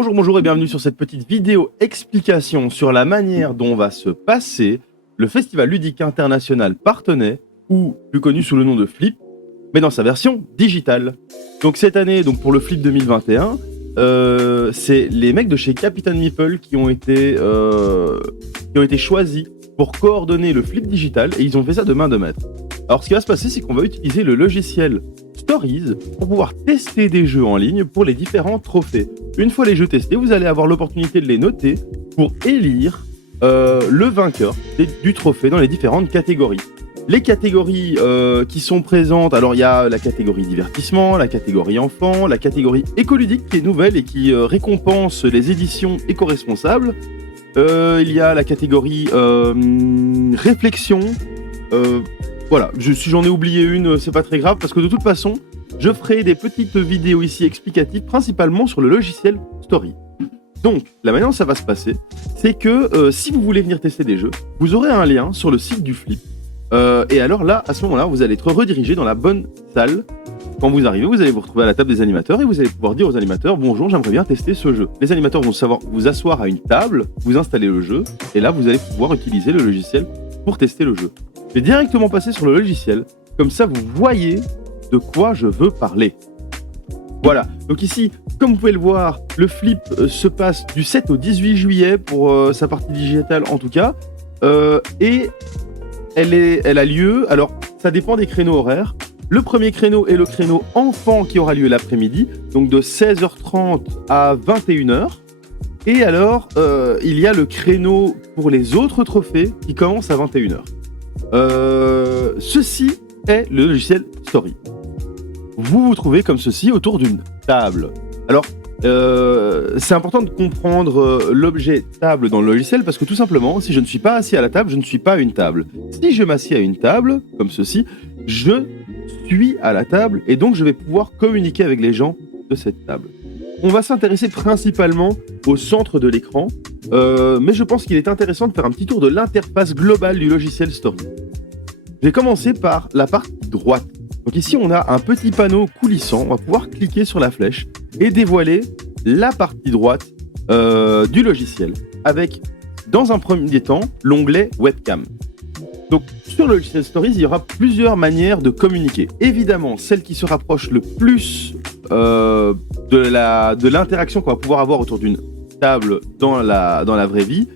Bonjour, bonjour et bienvenue sur cette petite vidéo explication sur la manière dont va se passer le Festival ludique international Parthenay, ou plus connu sous le nom de Flip, mais dans sa version digitale. Donc cette année, donc pour le Flip 2021, c'est les mecs de chez Captain Meeple qui ont été choisis pour coordonner le Flip digital, et ils ont fait ça de main de maître. Alors ce qui va se passer, c'est qu'on va utiliser le logiciel Stories pour pouvoir tester des jeux en ligne pour les différents trophées. Une fois les jeux testés, vous allez avoir l'opportunité de les noter pour élire le vainqueur du trophée dans les différentes catégories. Les catégories qui sont présentes, alors il y a la catégorie divertissement, la catégorie enfant, la catégorie écoludique qui est nouvelle et qui récompense les éditions éco-responsables. Il y a la catégorie réflexion. Voilà, si j'en ai oublié une, c'est pas très grave, parce que de toute façon, je ferai des petites vidéos ici explicatives, principalement sur le logiciel Story. Donc, la manière dont ça va se passer, c'est que si vous voulez venir tester des jeux, vous aurez un lien sur le site du Flip. Et alors là, à ce moment-là, vous allez être redirigé dans la bonne salle. Quand vous arrivez, vous allez vous retrouver à la table des animateurs et vous allez pouvoir dire aux animateurs « Bonjour, j'aimerais bien tester ce jeu ». Les animateurs vont savoir vous asseoir à une table, vous installer le jeu, et là, vous allez pouvoir utiliser le logiciel pour tester le jeu. Je vais directement passer sur le logiciel, comme ça vous voyez de quoi je veux parler. Voilà, donc ici, comme vous pouvez le voir, le Flip se passe du 7 au 18 juillet pour sa partie digitale en tout cas, et elle a lieu, alors ça dépend des créneaux horaires. Le premier créneau est le créneau enfant qui aura lieu l'après-midi, donc de 16h30 à 21h. Et alors, il y a le créneau pour les autres trophées qui commence à 21h. Ceci est le logiciel Story. Vous vous trouvez comme ceci autour d'une table. Alors, c'est important de comprendre l'objet table dans le logiciel parce que tout simplement, si je ne suis pas assis à la table, je ne suis pas à une table. Si je m'assieds à une table, comme ceci, je suis à la table et donc je vais pouvoir communiquer avec les gens de cette table. On va s'intéresser principalement au centre de l'écran, mais je pense qu'il est intéressant de faire un petit tour de l'interface globale du logiciel Story. Je vais commencer par la partie droite. Donc ici, on a un petit panneau coulissant. On va pouvoir cliquer sur la flèche et dévoiler la partie droite du logiciel avec, dans un premier temps, l'onglet Webcam. Donc, sur le logiciel Stories, il y aura plusieurs manières de communiquer. Évidemment, celle qui se rapproche le plus de l'interaction qu'on va pouvoir avoir autour d'une table dans la vraie vie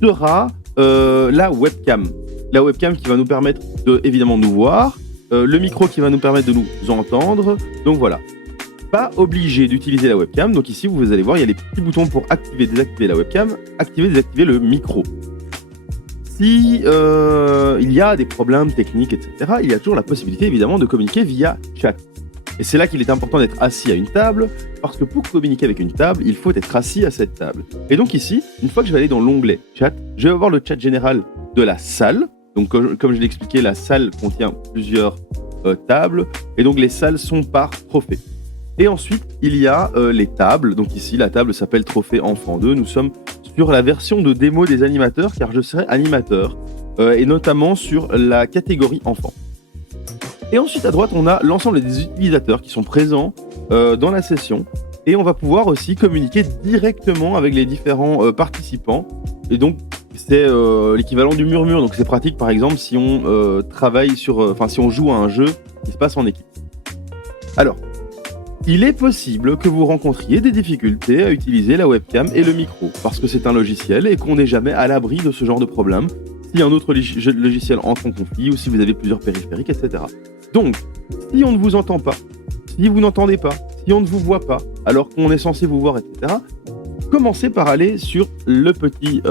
sera la webcam. La webcam qui va nous permettre de, évidemment, nous voir, le micro qui va nous permettre de nous entendre. Donc voilà. Pas obligé d'utiliser la webcam. Donc ici, vous allez voir, il y a les petits boutons pour activer, désactiver la webcam, activer, désactiver le micro. Si il y a des problèmes techniques, etc., il y a toujours la possibilité, évidemment, de communiquer via chat. Et c'est là qu'il est important d'être assis à une table, parce que pour communiquer avec une table, il faut être assis à cette table. Et donc ici, une fois que je vais aller dans l'onglet chat, je vais avoir le chat général de la salle. Donc comme je l'ai expliqué, la salle contient plusieurs tables, et donc les salles sont par trophée. Et ensuite, il y a les tables. Donc ici, la table s'appelle Trophée Enfant 2. Nous sommes sur la version de démo des animateurs, car je serai animateur, et notamment sur la catégorie enfant. Et ensuite, à droite, on a l'ensemble des utilisateurs qui sont présents dans la session, et on va pouvoir aussi communiquer directement avec les différents participants. Et donc, c'est l'équivalent du murmure, donc c'est pratique, par exemple, si on si on joue à un jeu qui se passe en équipe. Alors, il est possible que vous rencontriez des difficultés à utiliser la webcam et le micro, parce que c'est un logiciel et qu'on n'est jamais à l'abri de ce genre de problème, si un autre logiciel entre en conflit ou si vous avez plusieurs périphériques, etc. Donc, si on ne vous entend pas, si vous n'entendez pas, si on ne vous voit pas, alors qu'on est censé vous voir, etc., commencez par aller sur le petit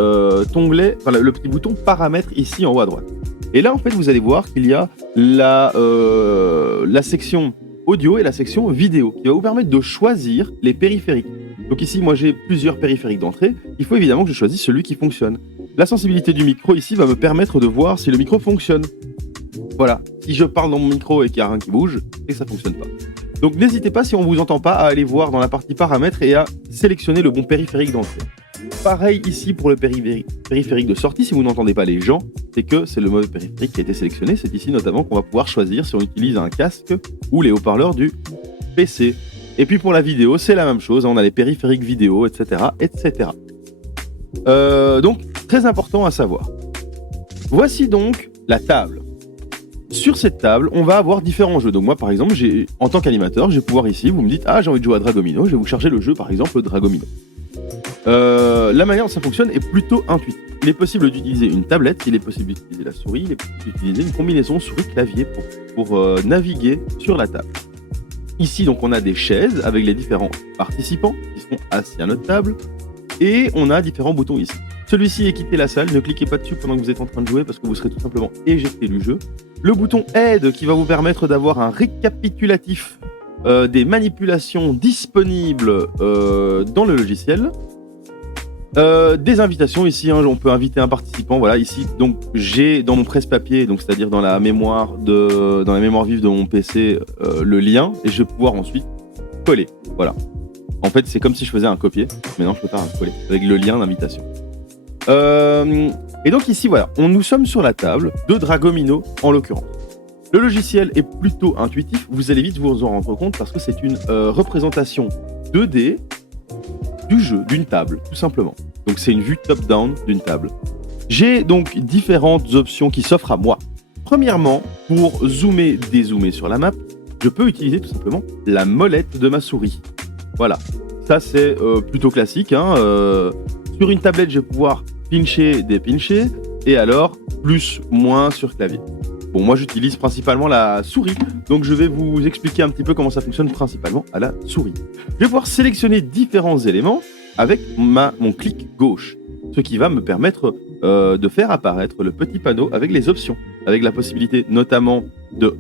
onglet, le petit bouton paramètres ici en haut à droite. Et là, en fait, vous allez voir qu'il y a la section audio et la section vidéo qui va vous permettre de choisir les périphériques. Donc ici, moi, j'ai plusieurs périphériques d'entrée. Il faut évidemment que je choisisse celui qui fonctionne. La sensibilité du micro ici va me permettre de voir si le micro fonctionne. Voilà. Si je parle dans mon micro et qu'il n'y a rien qui bouge, c'est que ça ne fonctionne pas. Donc n'hésitez pas, si on ne vous entend pas, à aller voir dans la partie paramètres et à sélectionner le bon périphérique d'entrée. Pareil ici pour le périphérique de sortie, si vous n'entendez pas les gens, c'est que c'est le mauvais périphérique qui a été sélectionné. C'est ici notamment qu'on va pouvoir choisir si on utilise un casque ou les haut-parleurs du PC. Et puis pour la vidéo, c'est la même chose, hein, on a les périphériques vidéo, etc. etc. Donc, très important à savoir. Voici donc la table. Sur cette table, on va avoir différents jeux. Donc moi, par exemple, en tant qu'animateur, je vais pouvoir ici, vous me dites « Ah, j'ai envie de jouer à Dragomino », je vais vous charger le jeu, par exemple, Dragomino. La manière dont ça fonctionne est plutôt intuitive. Il est possible d'utiliser une tablette, il est possible d'utiliser la souris, il est possible d'utiliser une combinaison souris-clavier pour naviguer sur la table. Ici, donc, on a des chaises avec les différents participants qui seront assis à notre table, et on a différents boutons ici. Celui-ci est quitter la salle, ne cliquez pas dessus pendant que vous êtes en train de jouer parce que vous serez tout simplement éjecté du jeu. Le bouton aide qui va vous permettre d'avoir un récapitulatif des manipulations disponibles dans le logiciel. Des invitations ici, hein, on peut inviter un participant, voilà, ici, donc j'ai dans mon presse-papier, donc c'est-à-dire dans la mémoire vive de mon PC, le lien, et je vais pouvoir ensuite coller, voilà. En fait, c'est comme si je faisais un copier, mais non, je peux pas un coller, avec le lien d'invitation. Et donc ici, voilà, nous sommes sur la table de Dragomino, en l'occurrence. Le logiciel est plutôt intuitif, vous allez vite vous en rendre compte, parce que c'est une représentation 2D du jeu, d'une table, tout simplement. Donc c'est une vue top-down d'une table. J'ai donc différentes options qui s'offrent à moi. Premièrement, pour zoomer, dézoomer sur la map, je peux utiliser tout simplement la molette de ma souris. Voilà, ça c'est plutôt classique, hein. Sur une tablette, je vais pouvoir pincher, dépincher, et alors plus, moins sur clavier. Bon, moi j'utilise principalement la souris, donc je vais vous expliquer un petit peu comment ça fonctionne principalement à la souris. Je vais pouvoir sélectionner différents éléments avec mon clic gauche, ce qui va me permettre de faire apparaître le petit panneau avec les options, avec la possibilité notamment de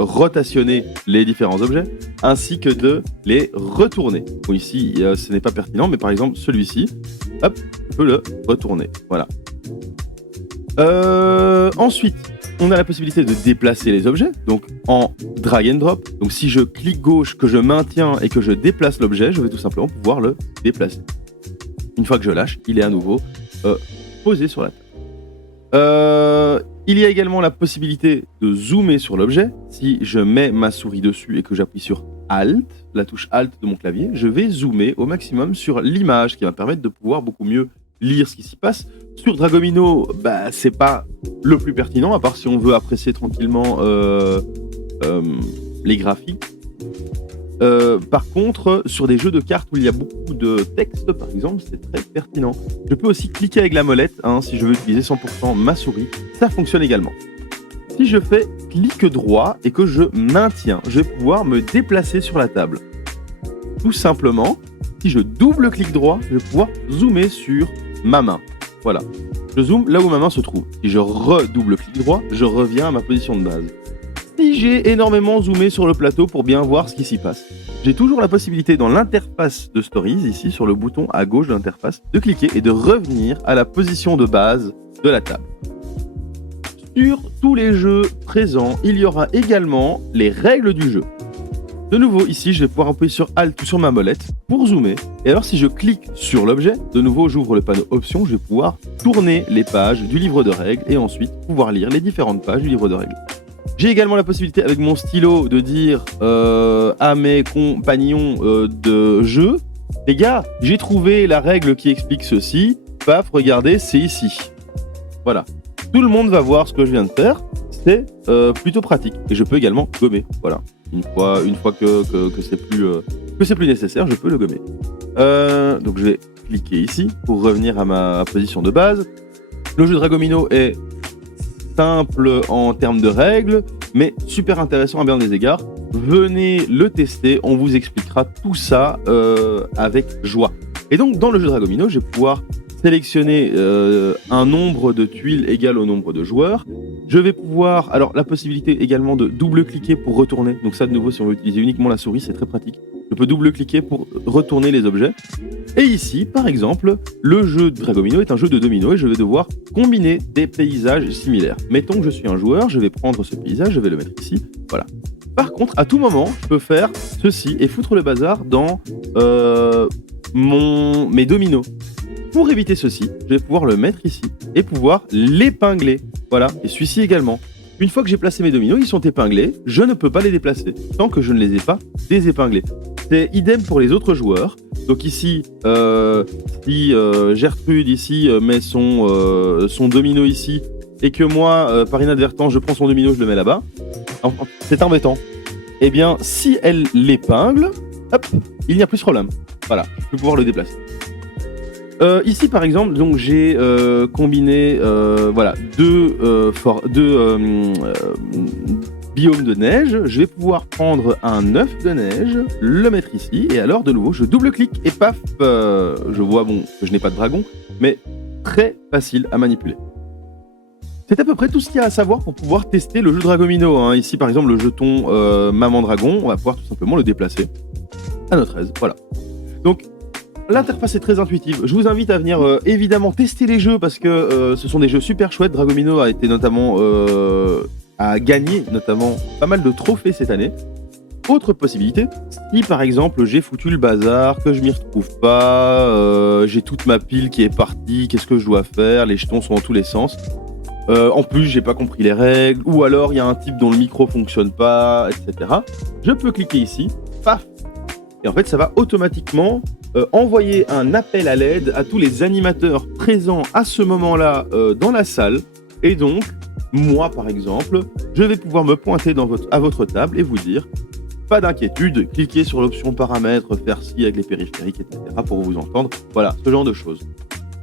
rotationner les différents objets, ainsi que de les retourner. Bon, ici, ce n'est pas pertinent, mais par exemple celui-ci, hop, je peux le retourner, voilà. Ensuite, on a la possibilité de déplacer les objets, donc en drag and drop. Donc si je clique gauche, que je maintiens et que je déplace l'objet, je vais tout simplement pouvoir le déplacer. Une fois que je lâche, il est à nouveau posé sur la table. Il y a également la possibilité de zoomer sur l'objet. Si je mets ma souris dessus et que j'appuie sur Alt, la touche Alt de mon clavier, je vais zoomer au maximum sur l'image, qui va me permettre de pouvoir beaucoup mieux lire ce qui s'y passe. Sur Dragomino, bah, c'est pas le plus pertinent, à part si on veut apprécier tranquillement les graphiques. Par contre, sur des jeux de cartes où il y a beaucoup de texte, par exemple, c'est très pertinent. Je peux aussi cliquer avec la molette, hein, si je veux utiliser 100% ma souris. Ça fonctionne également. Si je fais clic droit et que je maintiens, je vais pouvoir me déplacer sur la table. Tout simplement, si je double-clic droit, je vais pouvoir zoomer sur ma main. Voilà. Je zoome là où ma main se trouve. Si je redouble-clic droit, je reviens à ma position de base. Si j'ai énormément zoomé sur le plateau pour bien voir ce qui s'y passe, j'ai toujours la possibilité dans l'interface de Stories, ici sur le bouton à gauche de l'interface, de cliquer et de revenir à la position de base de la table. Sur tous les jeux présents, il y aura également les règles du jeu. De nouveau, ici, je vais pouvoir appuyer sur Alt ou sur ma molette pour zoomer. Et alors, si je clique sur l'objet, de nouveau, j'ouvre le panneau Options, je vais pouvoir tourner les pages du livre de règles et ensuite pouvoir lire les différentes pages du livre de règles. J'ai également la possibilité, avec mon stylo, de dire à mes compagnons de jeu, les gars, j'ai trouvé la règle qui explique ceci, paf, regardez, c'est ici. Voilà. Tout le monde va voir ce que je viens de faire, c'est plutôt pratique. Et je peux également gommer, voilà. Une fois que c'est plus nécessaire, je peux le gommer. Donc je vais cliquer ici pour revenir à ma position de base. Le jeu Dragomino est simple en termes de règles, mais super intéressant à bien des égards. Venez le tester, on vous expliquera tout ça avec joie. Et donc dans le jeu Dragomino, je vais pouvoir sélectionner un nombre de tuiles égal au nombre de joueurs. Je vais pouvoir, alors la possibilité également de double-cliquer pour retourner. Donc ça de nouveau, si on veut utiliser uniquement la souris, c'est très pratique. Je peux double-cliquer pour retourner les objets. Et ici, par exemple, le jeu de Dragomino est un jeu de domino et je vais devoir combiner des paysages similaires. Mettons que je suis un joueur, je vais prendre ce paysage, je vais le mettre ici, voilà. Par contre, à tout moment, je peux faire ceci et foutre le bazar dans mes dominos. Pour éviter ceci, je vais pouvoir le mettre ici et pouvoir l'épingler. Voilà, et celui-ci également. Une fois que j'ai placé mes dominos, ils sont épinglés, je ne peux pas les déplacer tant que je ne les ai pas désépinglés. C'est idem pour les autres joueurs. Donc ici, si Gertrude ici met son domino ici, et que moi, par inadvertance, je prends son domino, je le mets là-bas, c'est embêtant. Eh bien, si elle l'épingle, hop, il n'y a plus de problème. Voilà, je vais pouvoir le déplacer. Ici, par exemple, donc j'ai combiné voilà, deux biomes de neige. Je vais pouvoir prendre un œuf de neige, le mettre ici, et alors de nouveau, je double-clique et paf, je vois bon que je n'ai pas de dragon, mais très facile à manipuler. C'est à peu près tout ce qu'il y a à savoir pour pouvoir tester le jeu Dragomino. Hein. Ici, par exemple, le jeton Maman Dragon, on va pouvoir tout simplement le déplacer à notre aise. Voilà. Donc, l'interface est très intuitive. Je vous invite à venir évidemment tester les jeux parce que ce sont des jeux super chouettes. Dragomino a été notamment a gagné notamment pas mal de trophées cette année. Autre possibilité, si par exemple j'ai foutu le bazar, que je m'y retrouve pas, j'ai toute ma pile qui est partie, qu'est-ce que je dois faire, les jetons sont dans tous les sens. En plus, j'ai pas compris les règles, ou alors il y a un type dont le micro fonctionne pas, etc. Je peux cliquer ici, paf, et en fait ça va automatiquement envoyer un appel à l'aide à tous les animateurs présents à ce moment-là dans la salle, et donc moi par exemple, je vais pouvoir me pointer à votre table et vous dire pas d'inquiétude, cliquez sur l'option paramètres, faire ci avec les périphériques, etc. pour vous entendre, voilà, ce genre de choses.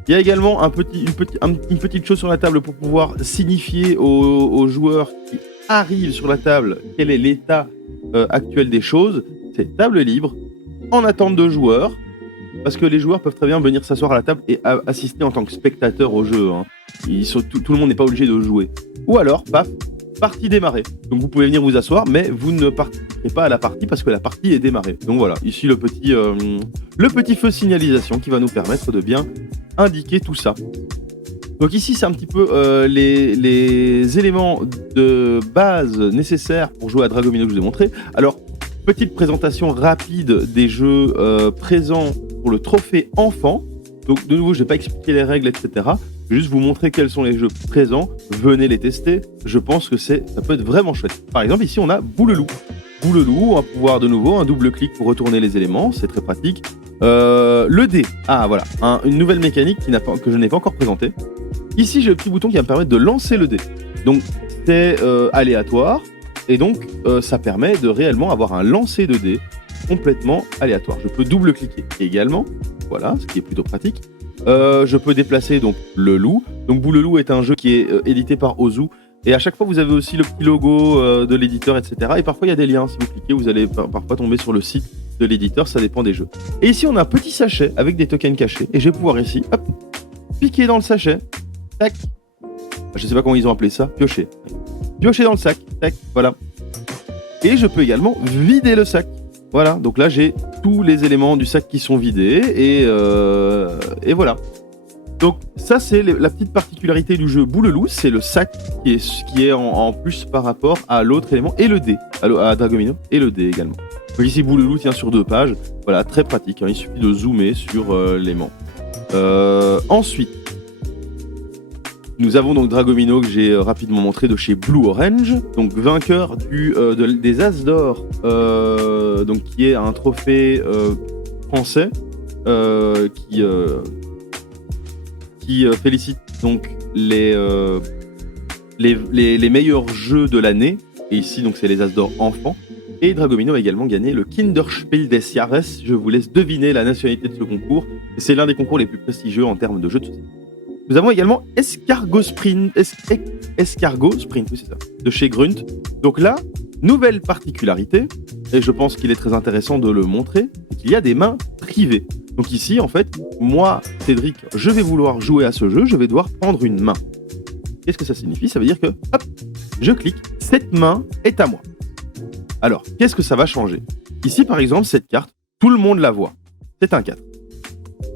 Il y a également une petite chose sur la table pour pouvoir signifier aux joueurs qui arrivent sur la table quel est l'état actuel des choses. C'est table libre, en attente de joueurs, parce que les joueurs peuvent très bien venir s'asseoir à la table et assister en tant que spectateurs au jeu. Hein. Tout le monde n'est pas obligé de jouer. Ou alors, paf, partie démarrée. Donc vous pouvez venir vous asseoir, mais vous ne participerez pas à la partie parce que la partie est démarrée. Donc voilà, ici le petit feu signalisation qui va nous permettre de bien indiquer tout ça. Donc ici c'est un petit peu les éléments de base nécessaires pour jouer à Dragomino que je vous ai montré. Alors, petite présentation rapide des jeux présents pour le trophée enfant. Donc de nouveau, je ne vais pas expliquer les règles, etc. Je vais juste vous montrer quels sont les jeux présents. Venez les tester. Je pense que ça peut être vraiment chouette. Par exemple, ici, on a Bouleloup. Bouleloup, on va pouvoir de nouveau un double-clic pour retourner les éléments. C'est très pratique. Le dé. Ah, voilà. Une nouvelle mécanique que je n'ai pas encore présentée. Ici, j'ai le petit bouton qui va me permettre de lancer le dé. Donc, c'est aléatoire. Et donc, ça permet de réellement avoir un lancer de dés complètement aléatoire. Je peux double-cliquer également. Voilà, ce qui est plutôt pratique. Je peux déplacer donc le loup. Donc Bouleloup est un jeu qui est édité par Ozu. Et à chaque fois, vous avez aussi le petit logo de l'éditeur, etc. Et parfois, il y a des liens. Si vous cliquez, vous allez parfois tomber sur le site de l'éditeur. Ça dépend des jeux. Et ici, on a un petit sachet avec des tokens cachés. Et je vais pouvoir ici, hop, piquer dans le sachet. Tac. Je sais pas comment ils ont appelé ça. Piocher. Piocher dans le sac. Tac. Voilà. Et je peux également vider le sac. Voilà, donc là j'ai tous les éléments du sac qui sont vidés et voilà. Donc ça c'est la petite particularité du jeu Bouleloup, c'est le sac qui est en plus par rapport à l'autre élément et le dé, à Dragomino et le dé également. Donc ici Bouleloup tient sur 2 pages, voilà, très pratique, hein, il suffit de zoomer sur l'élément. Ensuite, nous avons donc Dragomino que j'ai rapidement montré de chez Blue Orange, donc vainqueur des As d'Or, donc qui est un trophée français qui félicite donc les meilleurs jeux de l'année. Et ici donc c'est les As d'Or enfants. Et Dragomino a également gagné le Kinderspiel des Jahres. Je vous laisse deviner la nationalité de ce concours. C'est l'un des concours les plus prestigieux en termes de jeux de société. Nous avons également Escargot Sprint, oui c'est ça, de chez Grunt. Donc là, nouvelle particularité, et je pense qu'il est très intéressant de le montrer, c'est qu'il y a des mains privées. Donc ici, en fait, moi, Cédric, je vais vouloir jouer à ce jeu, je vais devoir prendre une main. Qu'est-ce que ça signifie? Ça veut dire que, hop, je clique, cette main est à moi. Alors, qu'est-ce que ça va changer? Ici, par exemple, cette carte, tout le monde la voit. C'est un 4.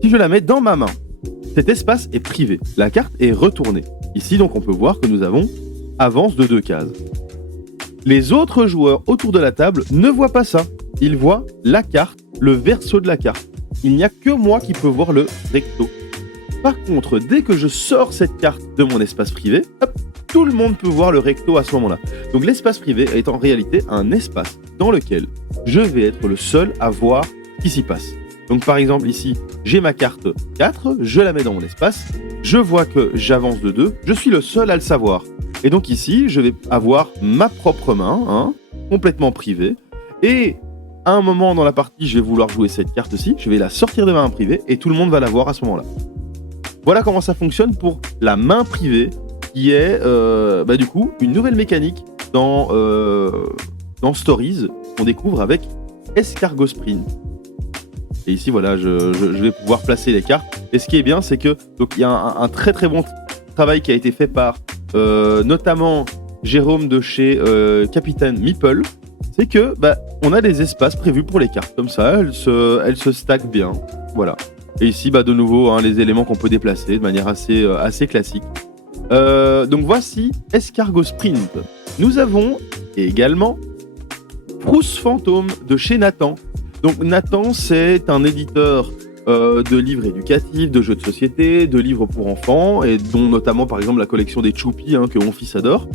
Si je la mets dans ma main, cet espace est privé. La carte est retournée. Ici, donc, on peut voir que nous avons avance de 2 cases. Les autres joueurs autour de la table ne voient pas ça. Ils voient la carte, le verso de la carte. Il n'y a que moi qui peux voir le recto. Par contre, dès que je sors cette carte de mon espace privé, hop, tout le monde peut voir le recto à ce moment-là. Donc l'espace privé est en réalité un espace dans lequel je vais être le seul à voir ce qui s'y passe. Donc par exemple ici, j'ai ma carte 4, je la mets dans mon espace, je vois que j'avance de 2, je suis le seul à le savoir. Et donc ici, je vais avoir ma propre main, complètement privée, et à un moment dans la partie, je vais vouloir jouer cette carte-ci, je vais la sortir de ma main privée, et tout le monde va la voir à ce moment-là. Voilà comment ça fonctionne pour la main privée, qui est du coup une nouvelle mécanique dans Stories qu'on découvre avec Escargot Sprint. Et ici, voilà, je vais pouvoir placer les cartes. Et ce qui est bien, c'est que donc il y a un très très bon travail qui a été fait par notamment Jérôme de chez Capitaine Meeple. C'est que on a des espaces prévus pour les cartes. Comme ça, elles se stackent bien. Voilà. Et ici, de nouveau, les éléments qu'on peut déplacer de manière assez classique. Donc voici Escargot Sprint. Nous avons également Frousse Fantôme de chez Nathan. Donc Nathan, c'est un éditeur de livres éducatifs, de jeux de société, de livres pour enfants, et dont notamment par exemple la collection des Choupi que mon fils adore.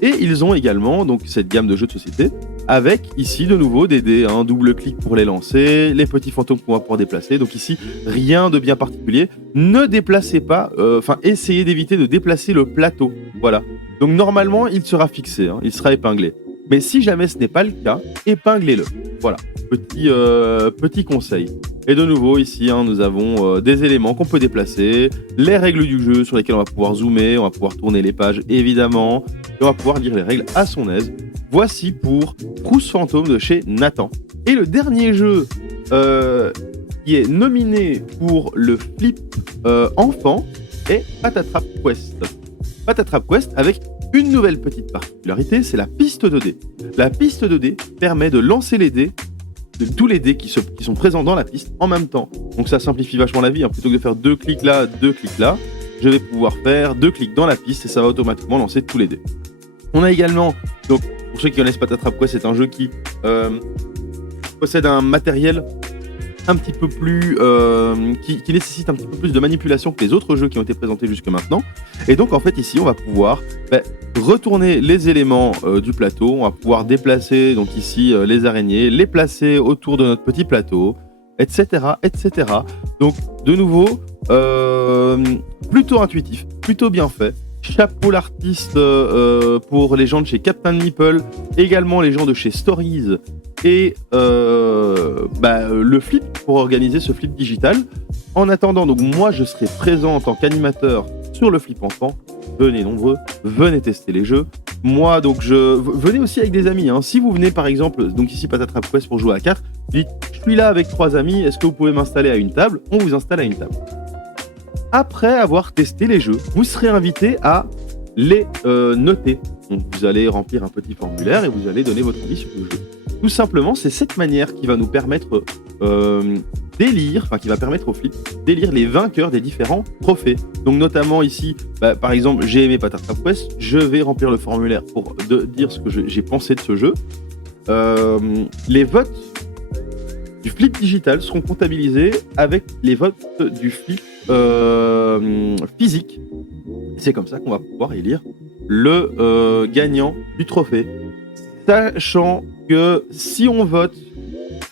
Et ils ont également donc cette gamme de jeux de société avec ici de nouveau des dés, double clic pour les lancer, les petits fantômes qu'on va pouvoir déplacer. Donc ici, rien de bien particulier. Ne déplacez pas, essayez d'éviter de déplacer le plateau. Voilà. Donc normalement, il sera fixé, il sera épinglé. Mais si jamais ce n'est pas le cas, épinglez-le. Voilà, petit conseil. Et de nouveau, ici, nous avons des éléments qu'on peut déplacer, les règles du jeu sur lesquelles on va pouvoir zoomer, on va pouvoir tourner les pages, évidemment, et on va pouvoir lire les règles à son aise. Voici pour Frousse Fantôme de chez Nathan. Et le dernier jeu qui est nominé pour le flip enfant est Patatrap Quest. Patatrap Quest avec une nouvelle petite particularité, c'est la piste 2D. La piste 2D permet de lancer les dés, tous les dés qui sont présents dans la piste en même temps. Donc ça simplifie vachement la vie, plutôt que de faire 2 clics là, 2 clics là, je vais pouvoir faire 2 clics dans la piste et ça va automatiquement lancer tous les dés. On a également, donc pour ceux qui connaissent Patatrap Quest, c'est un jeu qui possède un matériel un petit peu plus qui nécessite un petit peu plus de manipulation que les autres jeux qui ont été présentés jusque maintenant. Et donc en fait ici on va pouvoir retourner les éléments du plateau, on va pouvoir déplacer donc ici les araignées, les placer autour de notre petit plateau, etc. etc. Donc de nouveau plutôt intuitif, plutôt bien fait. Chapeau l'artiste pour les gens de chez Captain Meeple, également les gens de chez Stories et le flip pour organiser ce flip digital. En attendant, donc moi je serai présent en tant qu'animateur sur le flip enfant. Venez nombreux, venez tester les jeux. Moi donc venez aussi avec des amis. Si vous venez par exemple, donc ici Patatrap Quest pour jouer à 4, dites je suis là avec 3 amis, est-ce que vous pouvez m'installer à une table? On vous installe à une table. Après avoir testé les jeux, vous serez invité à les noter. Donc vous allez remplir un petit formulaire et vous allez donner votre avis sur le jeu. Tout simplement, c'est cette manière qui va nous permettre qui va permettre au flip d'élire les vainqueurs des différents trophées. Donc notamment ici, par exemple, j'ai aimé Patatrap Quest, je vais remplir le formulaire pour dire ce que j'ai pensé de ce jeu. Les votes du flip digital seront comptabilisés avec les votes du flip physique. C'est comme ça qu'on va pouvoir élire le gagnant du trophée. Sachant que si on vote,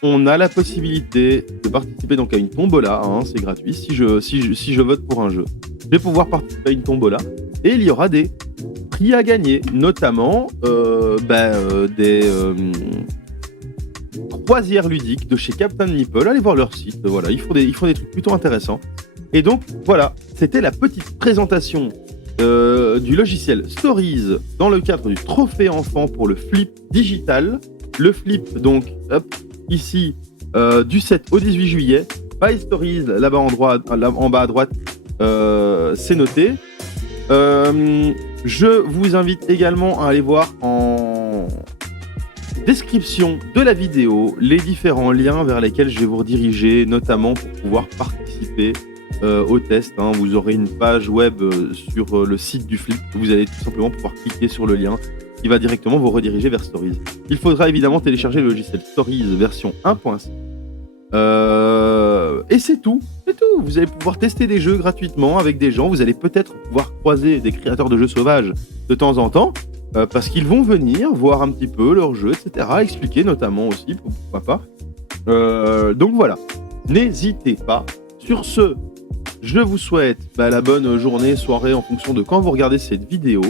on a la possibilité de participer donc à une tombola, c'est gratuit. Si je vote pour un jeu, je vais pouvoir participer à une tombola et il y aura des prix à gagner, notamment des croisières ludiques de chez Captain Meeple. Allez voir leur site, voilà, ils font des trucs plutôt intéressants. Et donc voilà, c'était la petite présentation du logiciel Stories dans le cadre du trophée enfant pour le flip digital. Le flip, donc, ici, du 7 au 18 juillet, by Stories, là-bas en bas à droite, c'est noté. Je vous invite également à aller voir en description de la vidéo les différents liens vers lesquels je vais vous rediriger, notamment pour pouvoir participer au test. Vous aurez une page web sur le site du flip. Vous allez tout simplement pouvoir cliquer sur le lien qui va directement vous rediriger vers Stories. Il faudra évidemment télécharger le logiciel Stories version 1.6. Et c'est tout. C'est tout. Vous allez pouvoir tester des jeux gratuitement avec des gens. Vous allez peut-être pouvoir croiser des créateurs de jeux sauvages de temps en temps. Parce qu'ils vont venir voir un petit peu leurs jeux, etc. Expliquer notamment aussi, pourquoi pas. Donc voilà. N'hésitez pas. Sur ce, je vous souhaite la bonne journée, soirée en fonction de quand vous regardez cette vidéo.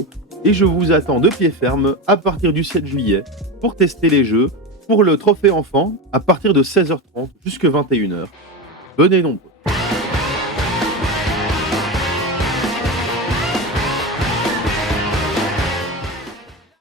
Et je vous attends de pied ferme à partir du 7 juillet pour tester les jeux pour le trophée enfant à partir de 16h30 jusqu'à 21h. Venez nombreux.